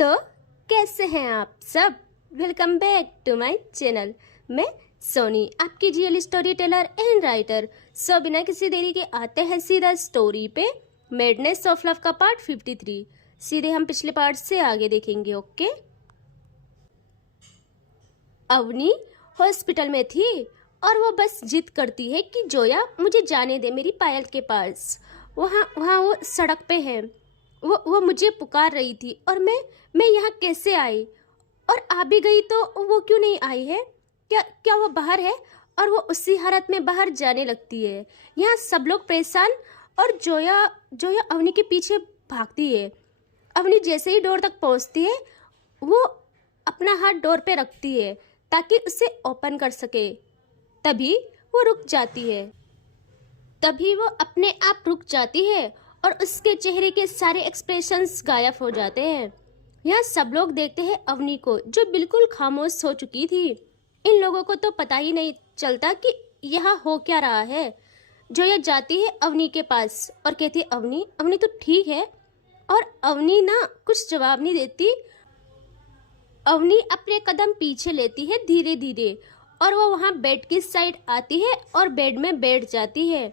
तो कैसे हैं आप सब। Welcome back to my channel. मैं सोनी, आपकी real story teller and writer. So बिना किसी देरी के आते हैं सीधा स्टोरी पे। मेडनेस ऑफ लव का पार्ट 53। सीधे हम पिछले पार्ट से आगे देखेंगे। ओके। अवनी हॉस्पिटल में थी और वो बस जिद करती है कि जोया मुझे जाने दे मेरी पायल के पास। वहाँ वो सड़क पे है। वो मुझे पुकार रही थी और मैं यहाँ कैसे आई, और आ भी गई तो वो क्यों नहीं आई है। क्या वो बाहर है, और वो उसी हालत में बाहर जाने लगती है। यहाँ सब लोग परेशान और जोया अवनी के पीछे भागती है। अवनी जैसे ही डोर तक पहुँचती है वो अपना हाथ डोर पे रखती है ताकि उसे ओपन कर सके। तभी वो रुक जाती है। तभी वो अपने आप रुक जाती है और उसके चेहरे के सारे एक्सप्रेशंस गायब हो जाते हैं। यहाँ सब लोग देखते हैं अवनी को, जो बिल्कुल खामोश हो चुकी थी। इन लोगों को तो पता ही नहीं चलता कि यहाँ हो क्या रहा है। जोया जाती है अवनी के पास और कहती है, अवनी तो ठीक है। और अवनी ना कुछ जवाब नहीं देती। अवनी अपने कदम पीछे लेती है धीरे धीरे, और वो वहाँ बेड की साइड आती है और बेड में बैठ जाती है,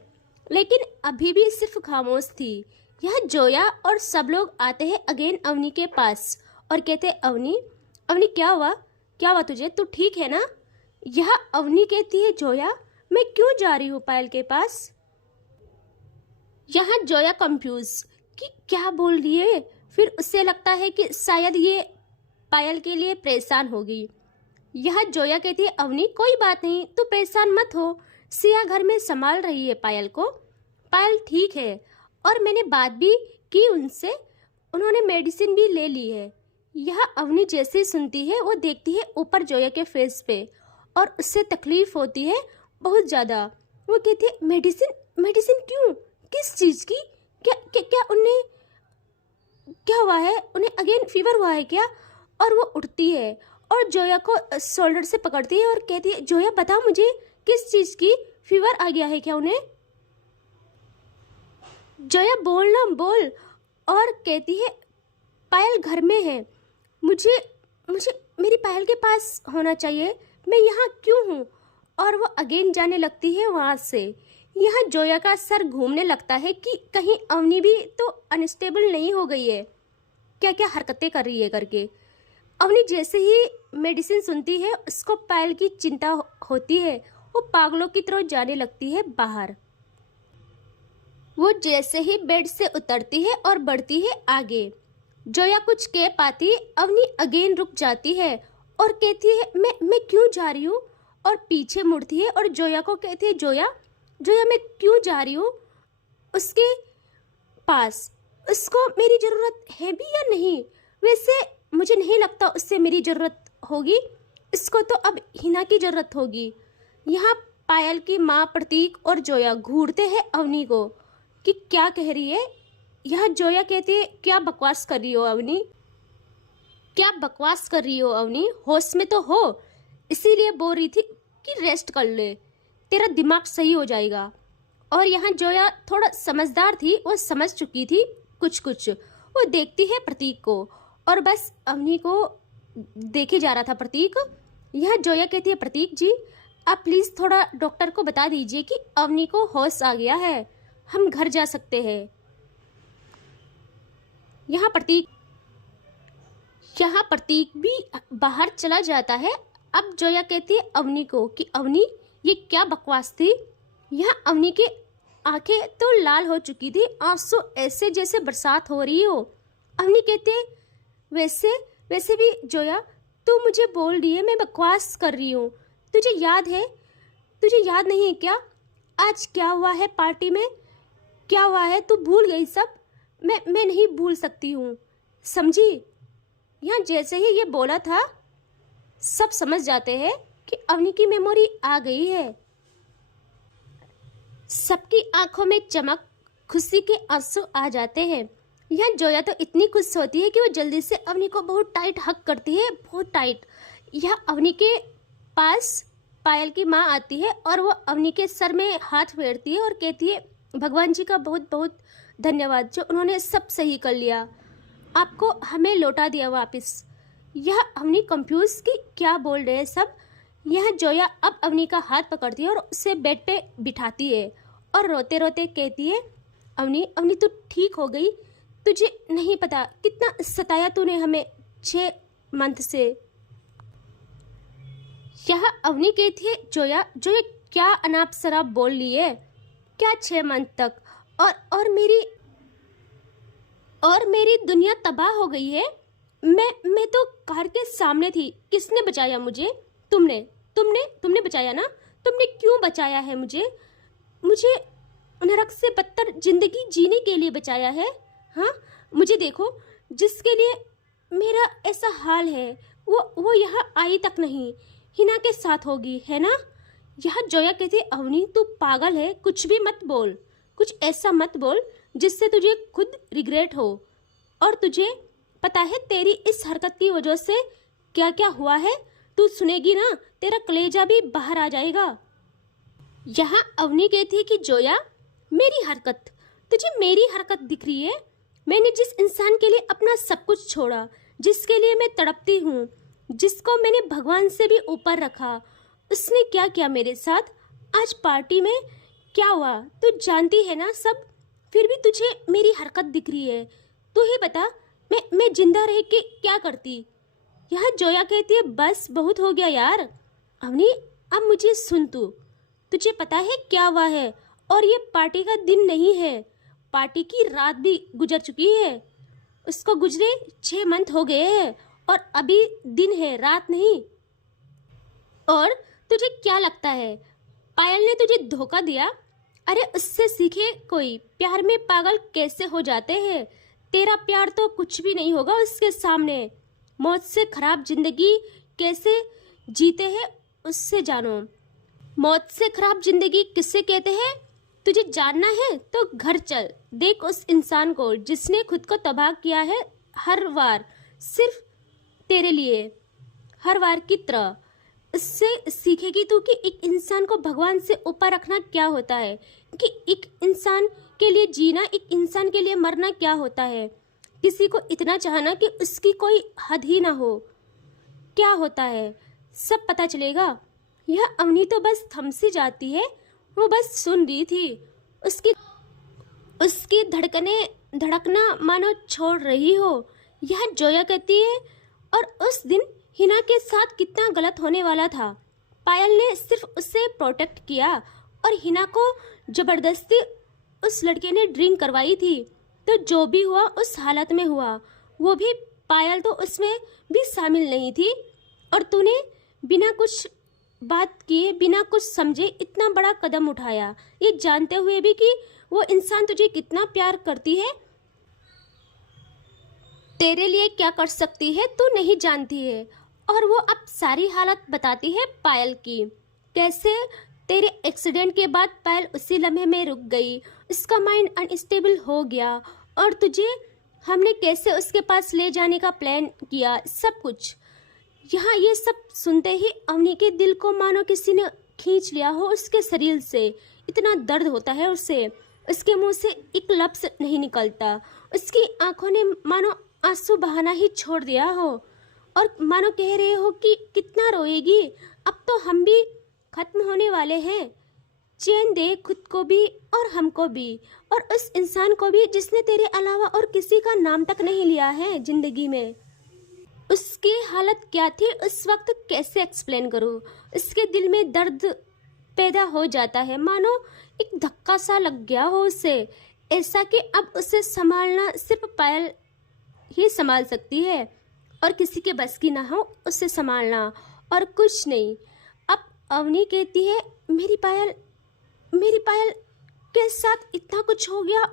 लेकिन अभी भी सिर्फ खामोश थी। यह जोया और सब लोग आते हैं अगेन अवनी के पास और कहते हैं, अवनी क्या हुआ तुझे, तू ठीक है ना। यह अवनी कहती है, जोया मैं क्यों जा रही हूँ पायल के पास। यहाँ जोया कंफ्यूज कि क्या बोल रही है। फिर उससे लगता है कि शायद ये पायल के लिए परेशान होगी। यह जोया कहती है, अवनी कोई बात नहीं, तू परेशान मत हो। सिया घर में संभाल रही है पायल को। पायल ठीक है और मैंने बात भी की उनसे, उन्होंने मेडिसिन भी ले ली है। यह अवनी जैसे सुनती है वो देखती है ऊपर जोया के फेस पे और उससे तकलीफ होती है बहुत ज़्यादा। वो कहती है, मेडिसिन क्यों, किस चीज़ की, क्या उन्हें क्या हुआ है, उन्हें अगेन फीवर हुआ है क्या। और वो उठती है और जोया को शोल्डर से पकड़ती है और कहती है, जोया बता मुझे किस चीज़ की फीवर आ गया है क्या उन्हें। जोया बोल। और कहती है, पायल घर में है, मुझे मेरी पायल के पास होना चाहिए, मैं यहाँ क्यों हूँ। और वो अगेन जाने लगती है वहाँ से। यहाँ जोया का सर घूमने लगता है कि कहीं अवनी भी तो अनस्टेबल नहीं हो गई है, क्या हरकतें कर रही है करके। अवनी जैसे ही मेडिसिन सुनती है उसको पायल की चिंता होती है। वो पागलों की तरह जाने लगती है बाहर। वो जैसे ही बेड से उतरती है और बढ़ती है आगे। जोया कुछ कह पाती, अवनी अगेन रुक जाती है और कहती है, मैं क्यों जा रही हूँ। और पीछे मुड़ती है और जोया को कहती है, जोया मैं क्यों जा रही हूँ उसके पास, उसको मेरी ज़रूरत है भी या नहीं। वैसे मुझे नहीं लगता उससे मेरी ज़रूरत होगी, इसको तो अब हिना की ज़रूरत होगी। यहाँ पायल की माँ प्रतीक और जोया घूरते हैं अवनी को कि क्या कह रही है। यह जोया कहती है, क्या बकवास कर रही हो अवनी, क्या बकवास कर रही हो अवनी, होश में तो हो, इसीलिए बोल रही थी कि रेस्ट कर ले, तेरा दिमाग सही हो जाएगा। और यहाँ जोया थोड़ा समझदार थी, वो समझ चुकी थी कुछ। वो देखती है प्रतीक को और बस अवनी को देखे जा रहा था प्रतीक। यहाँ जोया कहती है, प्रतीक जी आप प्लीज़ थोड़ा डॉक्टर को बता दीजिए कि अवनी को होश आ गया है, हम घर जा सकते हैं। यहाँ प्रतीक भी बाहर चला जाता है। अब जोया कहती है अवनी को कि अवनी ये क्या बकवास थी। यहाँ अवनी की आंखें तो लाल हो चुकी थी, आंसू ऐसे जैसे बरसात हो रही हो। अवनी कहते हैं, वैसे भी जोया तू मुझे बोल रही है मैं बकवास कर रही हूँ, तुझे याद नहीं है क्या आज क्या हुआ है पार्टी में, क्या हुआ है, तू भूल गई सब। मैं नहीं भूल सकती हूँ, समझी। यहाँ जैसे ही ये बोला था सब समझ जाते हैं कि अवनी की मेमोरी आ गई है। सबकी आंखों में चमक, खुशी के आंसू आ जाते हैं। यहाँ जोया तो इतनी खुश होती है कि वो जल्दी से अवनी को बहुत टाइट हक करती है, बहुत टाइट। यहाँ अवनी के पास पायल की माँ आती है और वो अवनी के सर में हाथ फेरती है और कहती है, भगवान जी का बहुत बहुत धन्यवाद जो उन्होंने सब सही कर लिया। आपको हमें लौटा दिया वापस। यह अवनी कंफ्यूज कि क्या बोल रहे हैं सब। यह जोया अब अवनी का हाथ पकड़ती है और उसे बेड पे बिठाती है और रोते रोते कहती है, अवनी अवनी तू ठीक हो गई? तुझे नहीं पता कितना सताया तूने हमें 6 मंथ से। यह अवनी कहती है, जोया जोया क्या अनाप शराब बोल ली है? क्या 6 मंथ तक? और मेरी दुनिया तबाह हो गई है। मैं तो कार के सामने थी। किसने बचाया मुझे? तुमने तुमने तुमने बचाया ना? तुमने क्यों बचाया है मुझे? मुझे नरक से बदतर जिंदगी जीने के लिए बचाया है। हाँ, मुझे देखो, जिसके लिए मेरा ऐसा हाल है वो यहाँ आई तक नहीं, हिना के साथ होगी, है ना? यह जोया कहती, अवनी तू पागल है, कुछ भी मत बोल, कुछ ऐसा मत बोल जिससे तुझे खुद रिग्रेट हो। और तुझे पता है तेरी इस हरकत की वजह से क्या क्या हुआ है? तू सुनेगी ना, तेरा कलेजा भी बाहर आ जाएगा। यहाँ अवनी कहती है कि जोया, मेरी हरकत, तुझे मेरी हरकत दिख रही है? मैंने जिस इंसान के लिए अपना सब कुछ छोड़ा, जिसके लिए मैं तड़पती हूँ, जिसको मैंने भगवान से भी ऊपर रखा, उसने क्या किया मेरे साथ? आज पार्टी में क्या हुआ तू जानती है ना सब, फिर भी तुझे मेरी हरकत दिख रही है। तू ही बता, मैं जिंदा रह के क्या करती? यह जोया कहती है, बस बहुत हो गया यार। अवनी अब मुझे सुन, तुझे पता है क्या हुआ है? और ये पार्टी का दिन नहीं है, पार्टी की रात भी गुजर चुकी है। उसको गुजरे 6 मंथ हो गए हैं और अभी दिन है, रात नहीं। और तुझे क्या लगता है पायल ने तुझे धोखा दिया? अरे उससे सीखे कोई, प्यार में पागल कैसे हो जाते हैं। तेरा प्यार तो कुछ भी नहीं होगा उसके सामने। मौत से खराब जिंदगी कैसे जीते हैं उससे जानो। मौत से खराब जिंदगी किससे कहते हैं? तुझे जानना है तो घर चल, देख उस इंसान को जिसने खुद को तबाह किया है, हर बार सिर्फ तेरे लिए, हर बार की तरह। इससे सीखेगी तू कि एक इंसान को भगवान से ऊपर रखना क्या होता है, कि एक इंसान के लिए जीना, एक इंसान के लिए मरना क्या होता है, किसी को इतना चाहना कि उसकी कोई हद ही ना हो, क्या होता है, सब पता चलेगा। यह अवनी तो बस थम सी जाती है, वो बस सुन रही थी। उसकी उसकी धड़कना मानो छोड़ रही हो। यह जोया कहती है, और उस दिन हिना के साथ कितना गलत होने वाला था। पायल ने सिर्फ उसे प्रोटेक्ट किया और हिना को जबरदस्ती उस लड़के ने ड्रिंक करवाई थी। तो जो भी हुआ उस हालत में हुआ, वो भी पायल तो उसमें भी शामिल नहीं थी। और तूने बिना कुछ बात किए, बिना कुछ समझे इतना बड़ा कदम उठाया, ये जानते हुए भी कि वो इंसान तुझे कितना प्यार करती है, तेरे लिए क्या कर सकती है तू नहीं जानती है। और वो अब सारी हालत बताती है पायल की, कैसे तेरे एक्सीडेंट के बाद पायल उसी लम्हे में रुक गई, उसका माइंड अनस्टेबल हो गया, और तुझे हमने कैसे उसके पास ले जाने का प्लान किया, सब कुछ। यहाँ ये सब सुनते ही अवनी के दिल को मानो किसी ने खींच लिया हो उसके शरीर से। इतना दर्द होता है उसे, उसके मुंह से एक लफ्ज नहीं निकलता, उसकी आंखों ने मानो आंसू बहाना ही छोड़ दिया हो, और मानो कह रहे हो कि कितना रोएगी, अब तो हम भी खत्म होने वाले हैं। चैन दे खुद को भी और हमको भी, और उस इंसान को भी जिसने तेरे अलावा और किसी का नाम तक नहीं लिया है जिंदगी में। उसकी हालत क्या थी उस वक्त, कैसे एक्सप्लेन करूँ। उसके दिल में दर्द पैदा हो जाता है, मानो एक धक्का सा लग गया हो उसे, ऐसा कि अब उसे संभालना सिर्फ पायल ही संभाल सकती है, और किसी के बस की ना हो उसे संभालना, और कुछ नहीं। अब अवनी कहती है, मेरी पायल के साथ इतना कुछ हो गया,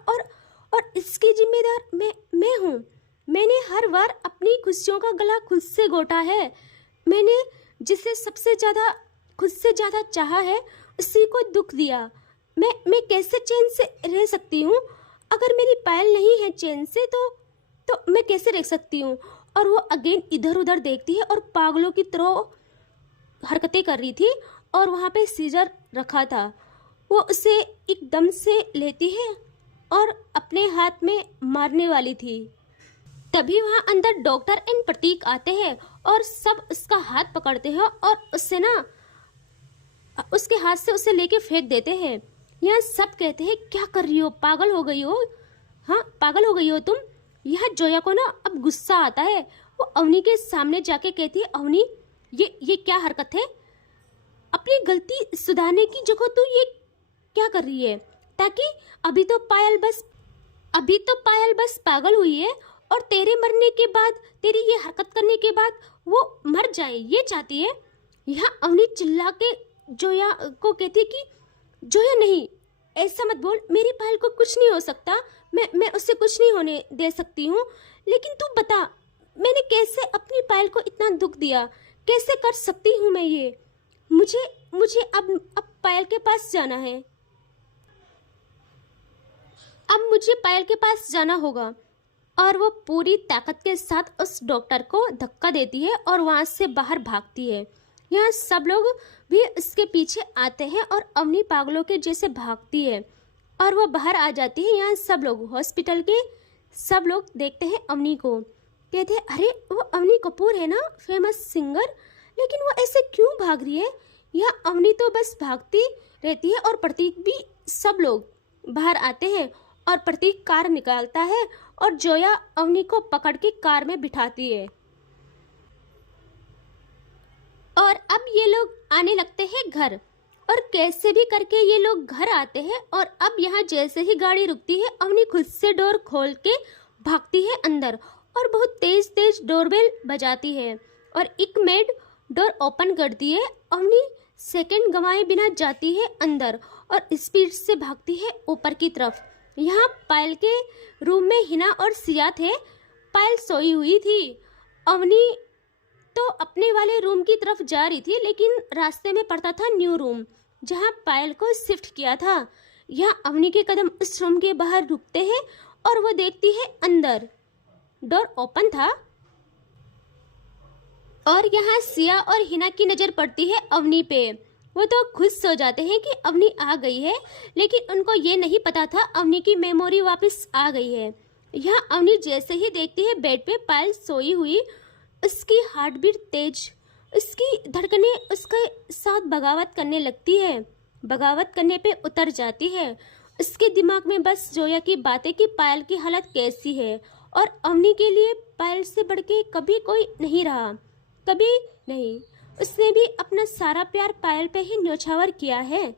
और इसकी जिम्मेदार मैं हूँ। मैंने हर बार अपनी खुशियों का गला खुद से घोटा है। मैंने जिसे सबसे ज़्यादा खुद से ज़्यादा चाहा है उसी को दुख दिया। मैं कैसे चैन से रह सकती हूँ? अगर मेरी पायल नहीं है चैन से तो मैं कैसे रह सकती हूँ? और वो अगेन इधर उधर देखती है और पागलों की तरह हरकतें कर रही थी, और वहाँ पे सीजर रखा था। वो उसे एकदम से लेती है और अपने हाथ में मारने वाली थी। तभी वहां अंदर डॉक्टर एंड प्रतीक आते हैं और सब उसका हाथ पकड़ते हैं और उससे ना उसके हाथ से उसे लेके फेंक देते हैं। यहाँ सब कहते हैं क्या कर रही हो, पागल हो गई हो, हाँ पागल हो गई हो तुम। यहाँ जोया को ना अब गुस्सा आता है। वो अवनी के सामने जाके कहती है, अवनी ये क्या हरकत है, अपनी गलती सुधारने की जगह तू ये क्या कर रही है, ताकि अभी तो पायल बस पागल हुई है और तेरे मरने के बाद, तेरी ये हरकत करने के बाद वो मर जाए, ये चाहती है। यहाँ अवनी चिल्ला के जोया को कहती है कि जोया नहीं, ऐसा मत बोल, मेरी पायल को कुछ नहीं हो सकता, मैं उससे कुछ नहीं होने दे सकती हूँ। लेकिन तू बता, मैंने कैसे अपनी पायल को इतना दुख दिया, कैसे कर सकती हूँ मैं ये। मुझे अब पायल के पास जाना है, अब मुझे पायल के पास जाना होगा। और वो पूरी ताकत के साथ उस डॉक्टर को धक्का देती है और वहाँ से बाहर भागती है। यहाँ सब लोग भी उसके पीछे आते हैं और अवनी पागलों के जैसे भागती है और वो बाहर आ जाती है। यहाँ सब लोग, हॉस्पिटल के सब लोग देखते हैं अवनी को, कहते हैं अरे वो अवनी कपूर है ना, फेमस सिंगर, लेकिन वो ऐसे क्यों भाग रही है। यहाँ अवनी तो बस भागती रहती है और प्रतीक भी, सब लोग बाहर आते हैं और प्रतीक कार निकालता है और जोया अवनी को पकड़ के कार में बिठाती है। और अब ये लोग आने लगते हैं घर, और कैसे भी करके ये लोग घर आते हैं। और अब यहाँ जैसे ही गाड़ी रुकती है, अवनी खुद से डोर खोल के भागती है अंदर और बहुत तेज तेज डोरबेल बजाती है और एक मेड डोर ओपन करती है। अवनी सेकंड गंवाए बिना जाती है अंदर और स्पीड से भागती है ऊपर की तरफ। यहाँ पायल के रूम में हिना और सिया थे। पायल सोई हुई थी। अवनी तो अपने वाले रूम की तरफ जा रही थी, लेकिन रास्ते में पड़ता था न्यू रूम जहाँ पायल को शिफ्ट किया था। यहाँ अवनी के कदम उस रूम के बाहर रुकते हैं और वो देखती है अंदर डोर ओपन था। और यहाँ सिया और हिना की नज़र पड़ती है अवनी पे। वो तो खुश हो जाते हैं कि अवनी आ गई है, लेकिन उनको ये नहीं पता था अवनी की मेमोरी वापस आ गई है। यहाँ अवनी जैसे ही देखती है बेड पे पायल सोई हुई, उसकी हार्ट बीट तेज, उसकी धड़कनें उसके साथ बगावत करने लगती है, बगावत करने पे उतर जाती है। उसके दिमाग में बस जोया की बातें कि पायल की हालत कैसी है, और अवनी के लिए पायल से बढ़ के कभी कोई नहीं रहा, कभी नहीं। उसने भी अपना सारा प्यार पायल पे ही न्योछावर किया है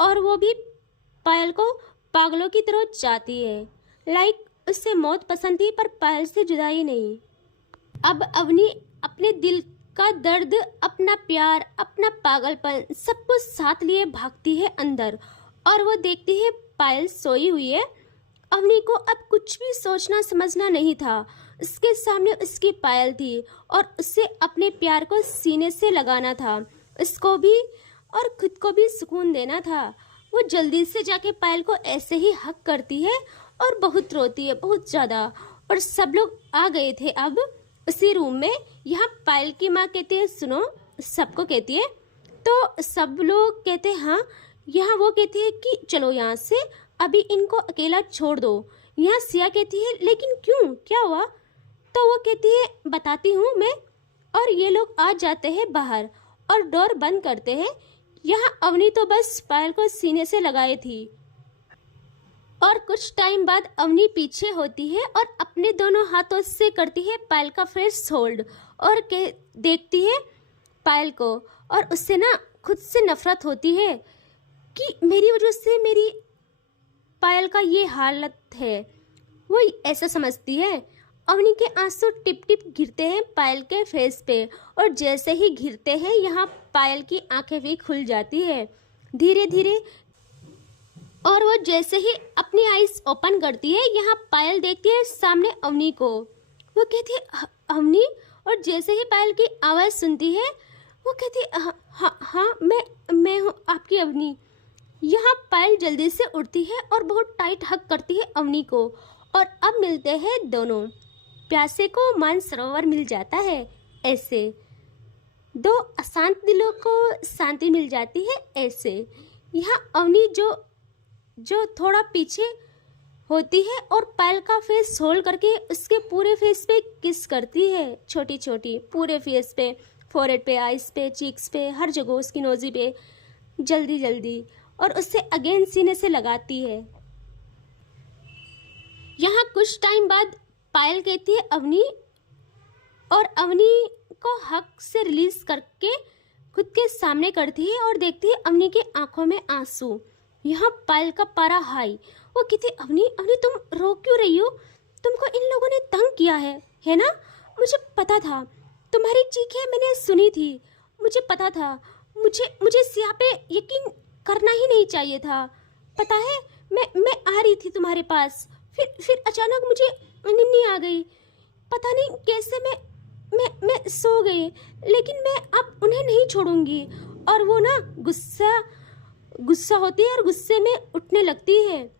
और वो भी पायल को पागलों की तरह चाहती है। लाइक उससे मौत पसंद थी पर पायल से जुदाई नहीं। अब अवनी अपने दिल का दर्द, अपना प्यार, अपना पागलपन सब कुछ साथ लिए भागती है अंदर और वो देखती है पायल सोई हुई है। अवनी को अब कुछ भी सोचना समझना नहीं था। उसके सामने उसकी पायल थी और उसे अपने प्यार को सीने से लगाना था, उसको भी और खुद को भी सुकून देना था। वो जल्दी से जाके पायल को ऐसे ही हक करती है और बहुत रोती है, बहुत ज़्यादा। और सब लोग आ गए थे अब उसी रूम में। यहाँ पायल की माँ कहती है सुनो, सबको कहती है, तो सब लोग कहते हैं हाँ। यहाँ वो कहती है कि चलो यहाँ से, अभी इनको अकेला छोड़ दो। यहाँ सिया कहती है लेकिन क्यों, क्या हुआ? तो वो कहती है बताती हूँ मैं। और ये लोग आ जाते हैं बाहर और डोर बंद करते हैं। यहाँ अवनी तो बस पायल को सीने से लगाए थी और कुछ टाइम बाद अवनी पीछे होती है और अपने दोनों हाथों से करती है पायल का फेस होल्ड और देखती है पायल को, और उससे ना खुद से नफरत होती है कि मेरी वजह से मेरी पायल का ये हालत है। वो ऐसा समझती है। अवनी के आंसू टिप टिप गिरते हैं पायल के फेस पे, और जैसे ही गिरते हैं यहाँ पायल की आंखें भी खुल जाती है धीरे धीरे। और वो जैसे ही अपनी आईज ओपन करती है, यहाँ पायल देखती है सामने अवनी को। वो कहती है अवनी, और जैसे ही पायल की आवाज़ सुनती है वो कहती है हाँ मैं हूँ आपकी अवनी। यहाँ पायल जल्दी से उठती है और बहुत टाइट हक करती है अवनी को, और अब मिलते हैं दोनों। प्यासे को मानसरोवर मिल जाता है। ऐसे दो अशांत दिलों को शांति मिल जाती है। ऐसे यहाँ अवनी जो थोड़ा पीछे होती है और पायल का फेस होल्ड करके उसके पूरे फेस पे किस करती है, छोटी छोटी, पूरे फेस पे, फोरहेड पे, आइज पे, चीक्स पे, हर जगह उसकी नोजी पे, जल्दी जल्दी, और उससे अगेन सीने से लगाती है। यहाँ कुछ टाइम बाद पायल कहती है अवनी, और अवनी को हक से रिलीज करके खुद के सामने करती है और देखती है अवनी की आंखों में आंसू। यहाँ पायल का पारा हाई। वो कहती है अवनी, अवनी तुम रो क्यों रही हो? तुमको इन लोगों ने तंग किया है ना? मुझे पता था, तुम्हारी चीखें मैंने सुनी थी, मुझे पता था, मुझे सिया पे यकीन करना ही नहीं चाहिए था। पता है, मैं आ रही थी तुम्हारे पास, फिर अचानक मुझे नींद आ गई। पता नहीं कैसे मैं सो गई, लेकिन मैं अब उन्हें नहीं छोड़ूंगी। और वो ना गुस्सा होती है और गुस्से में उठने लगती है।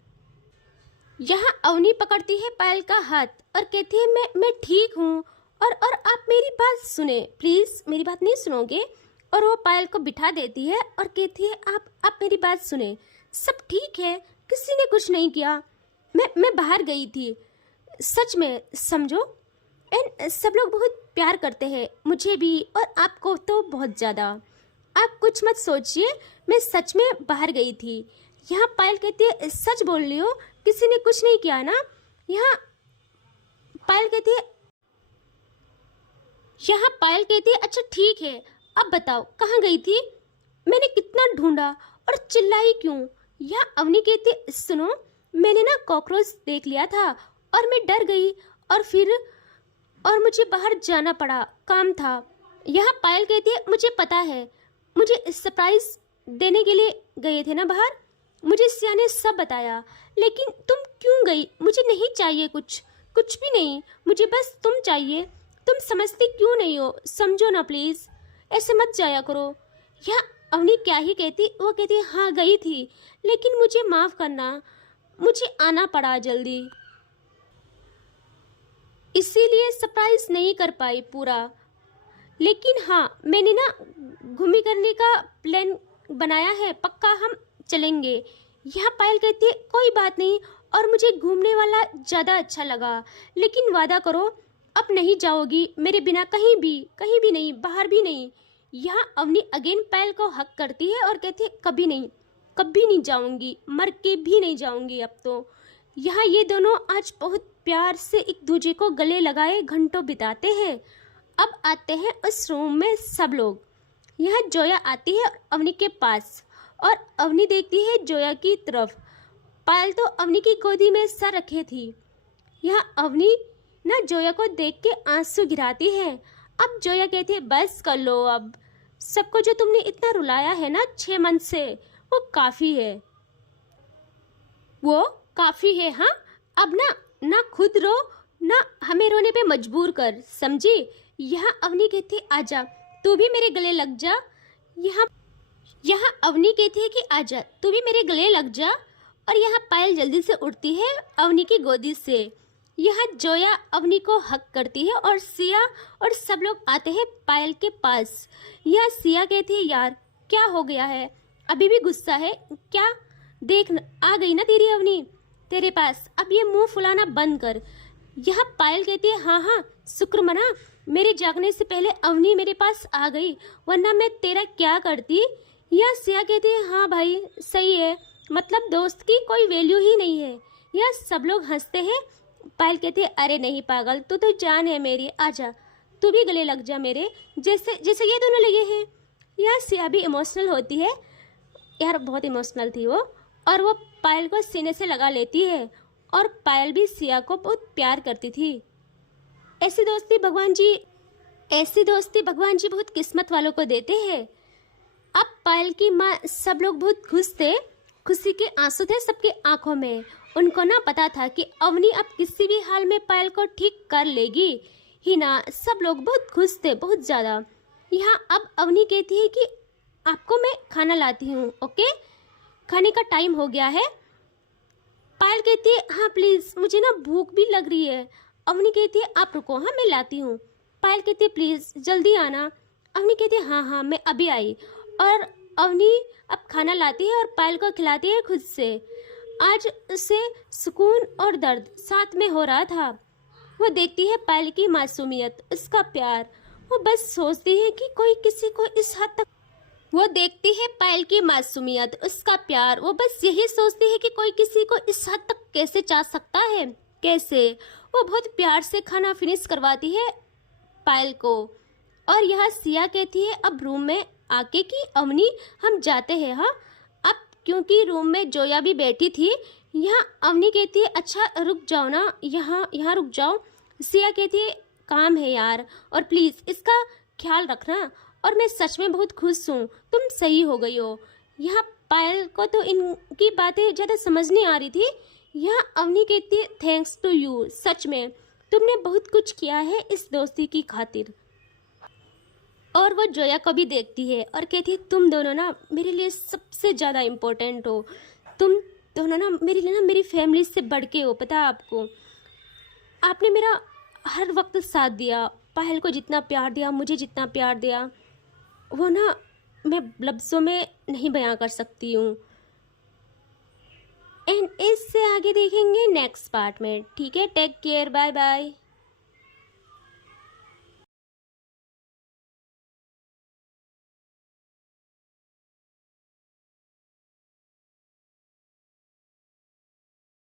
यहाँ अवनी पकड़ती है पायल का हाथ और कहती है मैं ठीक हूँ, और आप मेरी बात सुने प्लीज, मेरी बात नहीं सुनोगे? और वो पायल को बिठा देती है और कहती है आप मेरी बात सुने, सब ठीक है, किसी ने कुछ नहीं किया, मैं बाहर गई थी, सच में, समझो। एंड सब लोग बहुत प्यार करते हैं, मुझे भी और आपको तो बहुत ज़्यादा। आप कुछ मत सोचिए, मैं सच में बाहर गई थी। यहाँ पायल कहती है सच बोल रही हो, किसी ने कुछ नहीं किया ना? यहाँ पायल कहती है अच्छा ठीक है, अब बताओ कहाँ गई थी? मैंने कितना ढूंढा और चिल्लाई क्यों? यहाँ अवनी कहती है सुनो, मैंने ना कॉकरोच देख लिया था और मैं डर गई, और मुझे बाहर जाना पड़ा, काम था। यहाँ पायल कहती है मुझे पता है, मुझे सरप्राइज देने के लिए गए थे ना बाहर, मुझे सिया ने सब बताया, लेकिन तुम क्यों गई? मुझे नहीं चाहिए कुछ भी नहीं, मुझे बस तुम चाहिए। तुम समझती क्यों नहीं हो? समझो ना प्लीज, ऐसे मत जाया करो। यहाँ अवनी क्या ही कहती, वो कहती है हाँ गई थी, लेकिन मुझे माफ करना, मुझे आना पड़ा जल्दी, इसीलिए सरप्राइज नहीं कर पाई पूरा। लेकिन हाँ, मैंने ना घूमी करने का प्लान बनाया है, पक्का हम चलेंगे। यहाँ पायल कहती है कोई बात नहीं, और मुझे घूमने वाला ज़्यादा अच्छा लगा, लेकिन वादा करो अब नहीं जाओगी मेरे बिना कहीं भी नहीं, बाहर भी नहीं। यहाँ अवनी अगेन पायल को हक करती है और कहती है कभी नहीं जाऊंगी, मर के भी नहीं जाऊंगी अब तो। यहाँ ये दोनों आज बहुत प्यार से एक दूसरे को गले लगाए घंटों बिताते हैं। अब आते हैं उस रूम में सब लोग। यहाँ जोया आती है अवनी के पास, और अवनी देखती है जोया की तरफ। पायल तो अवनी की गोदी में सर रखे थी। यहाँ अवनी ना जोया को देख के आंसू गिराती है। अब जोया कहती है बस कर लो, अब सबको जो तुमने इतना रुलाया है ना 6 मंथ से, वो काफ़ी है। हाँ, अब ना खुद रो, ना हमें रोने पे मजबूर कर, समझी? यहाँ अवनी कहती है आजा, तू भी मेरे गले लग जा। यहाँ अवनी कहती है कि आजा, तू भी मेरे गले लग जा। और यहाँ पायल जल्दी से उठती है अवनी की गोदी से। यहाँ जोया अवनी को हक करती है और सिया और सब लोग आते हैं पायल के पास। यह सिया कहती है यार क्या हो गया है, अभी भी गुस्सा है क्या? देख आ गई ना तेरी अवनी तेरे पास, अब ये मुंह फुलाना बंद कर। यह पायल कहती है हाँ शुक्र मना, मेरे जागने से पहले अवनी मेरे पास आ गई, वरना मैं तेरा क्या करती। यह सिया कहती है हाँ भाई सही है, मतलब दोस्त की कोई वैल्यू ही नहीं है। यह सब लोग हंसते हैं। पायल कहती है अरे नहीं पागल, तू तो जान है मेरी, आजा तू भी गले लग जा मेरे, जैसे ये दोनों लगे हैं। यह सिया भी इमोशनल होती है, यार बहुत इमोशनल थी वो, और वो पायल को सीने से लगा लेती है। और पायल भी सिया को बहुत प्यार करती थी। ऐसी दोस्ती भगवान जी बहुत किस्मत वालों को देते हैं। अब पायल की माँ सब लोग बहुत खुश थे, खुशी के आंसू थे सबके आंखों में। उनको ना पता था कि अवनी अब किसी भी हाल में पायल को ठीक कर लेगी ही ना। सब लोग बहुत खुश थे, बहुत ज़्यादा। यहाँ अब अवनी कहती है कि आपको मैं खाना लाती हूँ, ओके, खाने का टाइम हो गया है। पायल कहती है हाँ प्लीज़, मुझे ना भूख भी लग रही है। अवनी कहती है आप रुको, हाँ मैं लाती हूँ। पायल कहती है प्लीज़ जल्दी आना। अवनी कहती है हाँ मैं अभी आई। और अवनी अब खाना लाती है और पायल को खिलाती है खुद से। आज उसे सुकून और दर्द साथ में हो रहा था। वो देखती है पायल की मासूमियत, उसका प्यार। वो बस सोचती है कि कोई किसी को इस हद तक वो देखती है पायल की मासूमियत, उसका प्यार। वो बस यही सोचती है कि कोई किसी को इस हद तक कैसे चाह सकता है, कैसे। वो बहुत प्यार से खाना फिनिश करवाती है पायल को। और यह सिया कहती है अब रूम में आके कि अवनी हम जाते हैं। हाँ, अब क्योंकि रूम में जोया भी बैठी थी, यहाँ अवनी कहती है अच्छा रुक जाओ ना, यहाँ रुक जाओ। सिया कहती है काम है यार, और प्लीज़ इसका ख्याल रखना। और मैं सच में बहुत खुश हूँ, तुम सही हो गई हो। यहाँ पायल को तो इनकी बातें ज़्यादा समझ नहीं आ रही थी। यहाँ अवनी कहती है थैंक्स टू यू, सच में तुमने बहुत कुछ किया है इस दोस्ती की खातिर। और वो जोया को भी देखती है और कहती है तुम दोनों ना मेरे लिए सबसे ज़्यादा इम्पोर्टेंट हो। तुम दोनों ना मेरे लिए ना मेरी फैमिली से बढ़ के हो। पता है आपको, आपने मेरा हर वक्त साथ दिया। पायल को जितना प्यार दिया, मुझे जितना प्यार दिया, वो ना मैं लफ्ज़ों में नहीं बयां कर सकती हूँ। एंड इससे आगे देखेंगे नेक्स्ट पार्ट में। ठीक है, टेक केयर, बाय बाय।